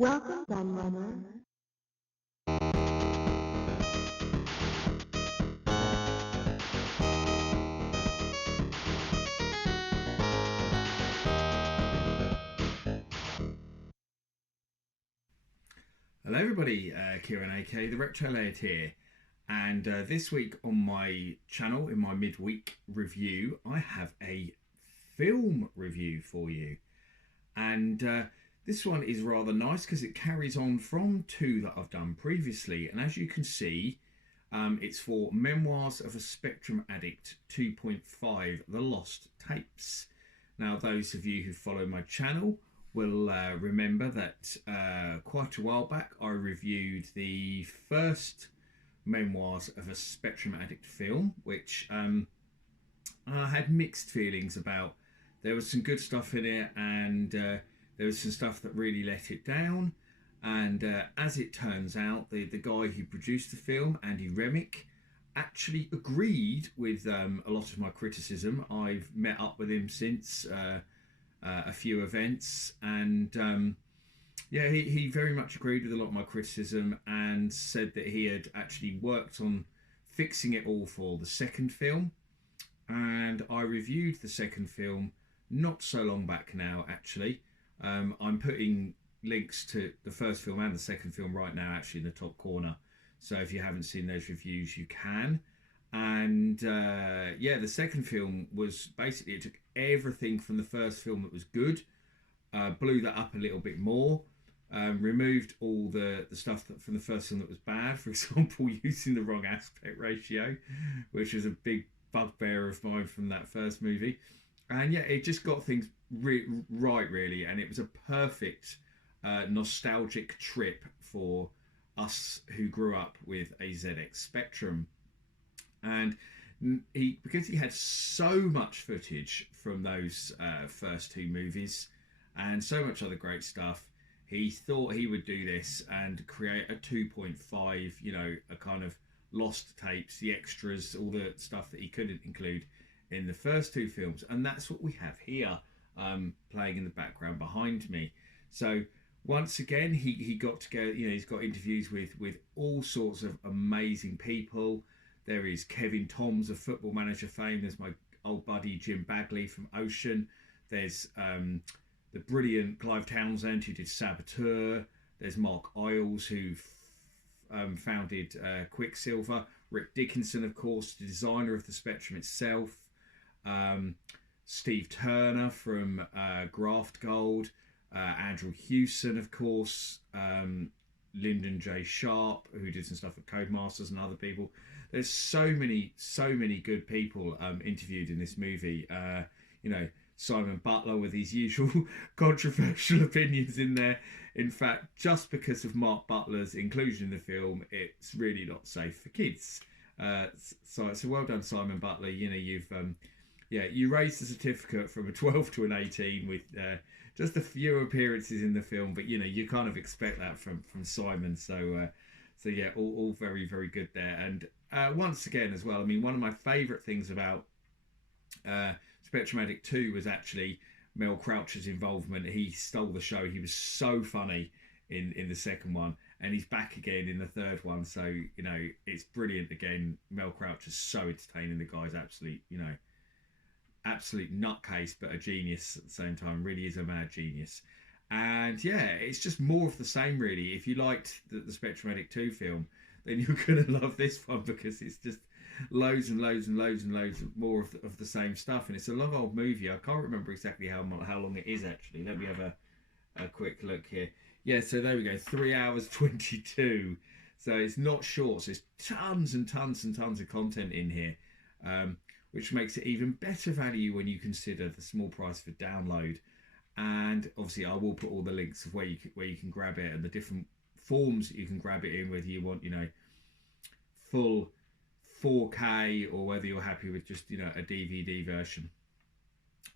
Welcome, gun. Hello everybody, Kieran aka the Retro Laird here, and this week on my channel, in my midweek review, I have a film review for you. And this one is rather nice because it carries on from two that I've done previously, and as you can see, it's for Memoirs of a Spectrum Addict 2.5, The Lost Tapes. Now, those of you who follow my channel will remember that quite a while back I reviewed the first Memoirs of a Spectrum Addict film, which I had mixed feelings about. There was some good stuff in it, and there was some stuff that really let it down. And as it turns out, the guy who produced the film, Andy Remick, actually agreed with a lot of my criticism. I've met up with him since a few events, and yeah, he very much agreed with a lot of my criticism and said that he had actually worked on fixing it all for the second film. And I reviewed the second film not so long back now, actually. I'm putting links to the first film and the second film right now, actually, in the top corner. So if you haven't seen those reviews, you can. And yeah, the second film was basically, it took everything from the first film that was good, blew that up a little bit more, removed all the stuff that from the first film that was bad. For example, using the wrong aspect ratio, which was a big bugbear of mine from that first movie. And yeah, it just got things right, really, and it was a perfect nostalgic trip for us who grew up with a ZX Spectrum. And because he had so much footage from those first two movies and so much other great stuff, he thought he would do this and create a 2.5, a kind of lost tapes, the extras, all the stuff that he couldn't include in the first two films. And that's what we have here, playing in the background behind me. So once again, he got to go, he's got interviews with all sorts of amazing people. There is Kevin Toms of Football Manager fame. There's my old buddy Jim Bagley from Ocean. There's the brilliant Clive Townsend, who did Saboteur. There's Mark Isles, who founded Quicksilver. Rick Dickinson, of course, the designer of the Spectrum itself. Steve Turner from Graft Gold. Andrew Hewson, of course. Lyndon J. Sharp, who did some stuff at Codemasters, and other people. There's so many good people interviewed in this movie. Simon Butler with his usual controversial opinions in there. In fact, just because of Mark Butler's inclusion in the film, it's really not safe for kids. So well done, Simon Butler. You've you raised the certificate from a 12 to an 18 with just a few appearances in the film, but you kind of expect that from Simon. So yeah, all very, very good there. And once again as well, I mean, one of my favourite things about Spectrum Addict 2 was actually Mel Croucher's involvement. He stole the show. He was so funny in the second one, and he's back again in the third one. So it's brilliant again. Mel Croucher's so entertaining. The guy's absolute nutcase, but a genius at the same time. Really is a mad genius. And yeah, it's just more of the same, really. If you liked the Spectrum Addict 2 film, then you're gonna love this one, because it's just loads and loads and loads and loads more of the same stuff. And it's a long old movie. I can't remember exactly how long it is, actually. Let me have a quick look here. Yeah, so there we go, 3 hours 22. So it's not short. So there's tons and tons and tons of content in here, which makes it even better value when you consider the small price for download. And obviously I will put all the links of where you can grab it, and the different forms that you can grab it in, whether you want full 4K or whether you're happy with just a DVD version.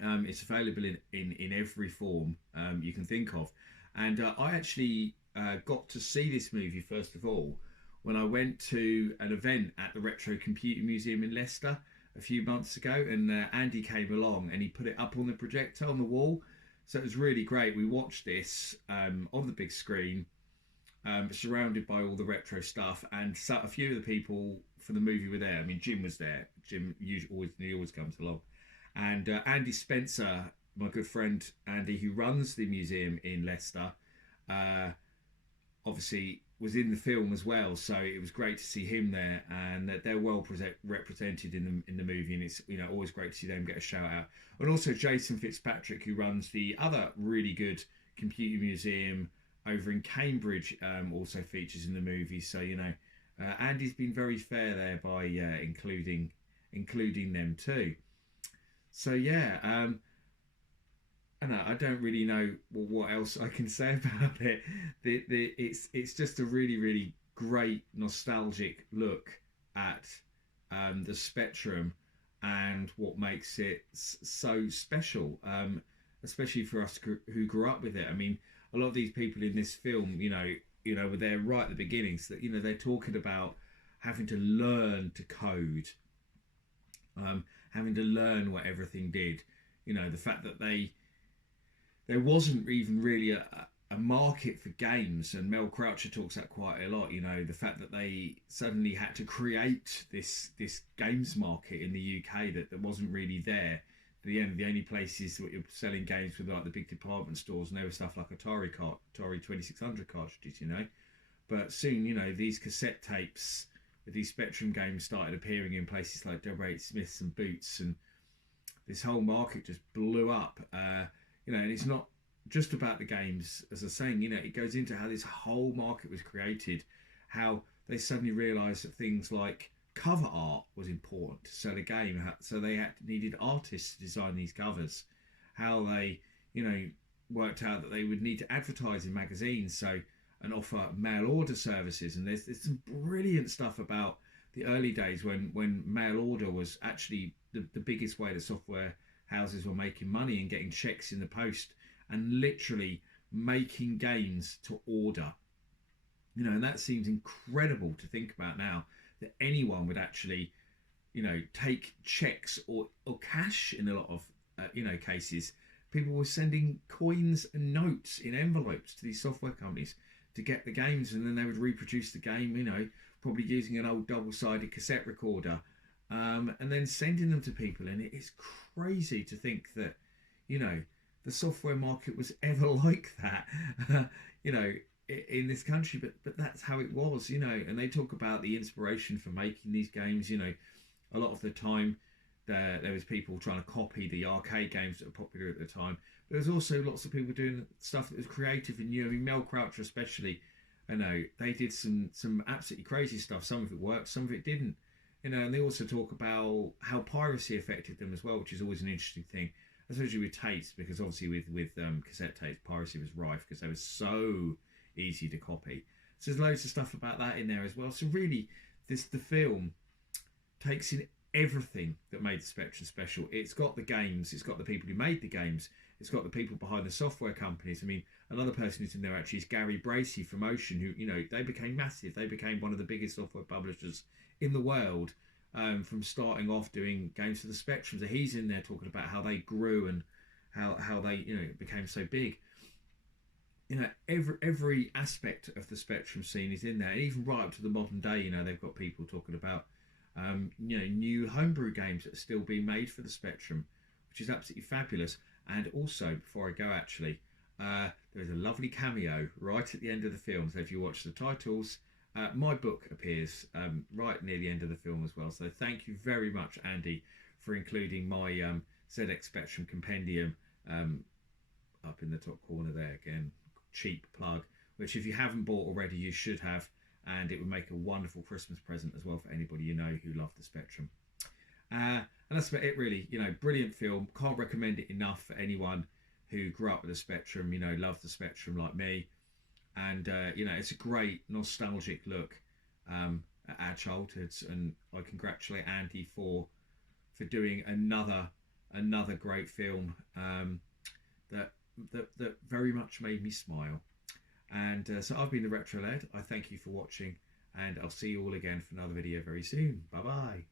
It's available in every form you can think of. And I actually got to see this movie first of all when I went to an event at the Retro Computer Museum in Leicester a few months ago, and Andy came along and he put it up on the projector on the wall. So it was really great. We watched this on the big screen, surrounded by all the retro stuff, and so a few of the people for the movie were there. I mean, Jim was there. Jim usually always comes along, and Andy Spencer, my good friend Andy, who runs the museum in Leicester, uh, obviously was in the film as well. So it was great to see him there, and that they're well represented in the movie, and it's always great to see them get a shout out. And also Jason Fitzpatrick, who runs the other really good computer museum over in Cambridge, also features in the movie. So Andy's been very fair there by including them too. So yeah, I don't really know what else I can say about it. It's just a really great nostalgic look at the Spectrum and what makes it so special, especially for us who grew up with it. I mean, a lot of these people in this film, were there right at the beginning. So that they're talking about having to learn to code, having to learn what everything did. The fact that there wasn't even really a market for games, and Mel Croucher talks that quite a lot. The fact that they suddenly had to create this games market in the UK that wasn't really there. At the end, the only places that were selling games were like the big department stores, and there was stuff like Atari 2600 cartridges, But soon, these cassette tapes with these Spectrum games started appearing in places like W.H. Smith's and Boots, and this whole market just blew up. And it's not just about the games, as I was saying, it goes into how this whole market was created, how they suddenly realised that things like cover art was important to sell a game, so they needed artists to design these covers, how they, worked out that they would need to advertise in magazines, and offer mail order services. And there's some brilliant stuff about the early days when mail order was actually the biggest way that software houses were making money and getting checks in the post and literally making games to order. And that seems incredible to think about now, that anyone would actually, take checks or cash in a lot of, cases. People were sending coins and notes in envelopes to these software companies to get the games, and then they would reproduce the game, probably using an old double-sided cassette recorder, and then sending them to people. And it's crazy to think that, the software market was ever like that, in this country, but that's how it was, and they talk about the inspiration for making these games. A lot of the time there was people trying to copy the arcade games that were popular at the time. But there was also lots of people doing stuff that was creative and new. I mean, Mel Croucher especially, they did some absolutely crazy stuff. Some of it worked, some of it didn't. And they also talk about how piracy affected them as well, which is always an interesting thing, especially with tapes, because obviously with cassette tapes, piracy was rife because they were so easy to copy. So there's loads of stuff about that in there as well. So really, the film takes in everything that made the Spectrum special. It's got the games, it's got the people who made the games, it's got the people behind the software companies. I mean, another person who's in there actually is Gary Bracey from Ocean, who, they became massive. They became one of the biggest software publishers in the world, from starting off doing games for the Spectrum. So he's in there talking about how they grew and how they, became so big. Every aspect of the Spectrum scene is in there, and even right up to the modern day. They've got people talking about new homebrew games that are still being made for the Spectrum, which is absolutely fabulous. And also, before I go, actually, there's a lovely cameo right at the end of the film. So if you watch the titles, my book appears right near the end of the film as well. So thank you very much, Andy, for including my ZX Spectrum compendium up in the top corner there. Again, cheap plug, which if you haven't bought already, you should have. And it would make a wonderful Christmas present as well for anybody who loved the Spectrum. And that's about it, really. Brilliant film. Can't recommend it enough for anyone who grew up with the Spectrum, loved the Spectrum like me. And, it's a great nostalgic look at our childhoods. And I congratulate Andy for doing another great film that very much made me smile. And so I've been the Retro Lad. I thank you for watching, and I'll see you all again for another video very soon. Bye bye.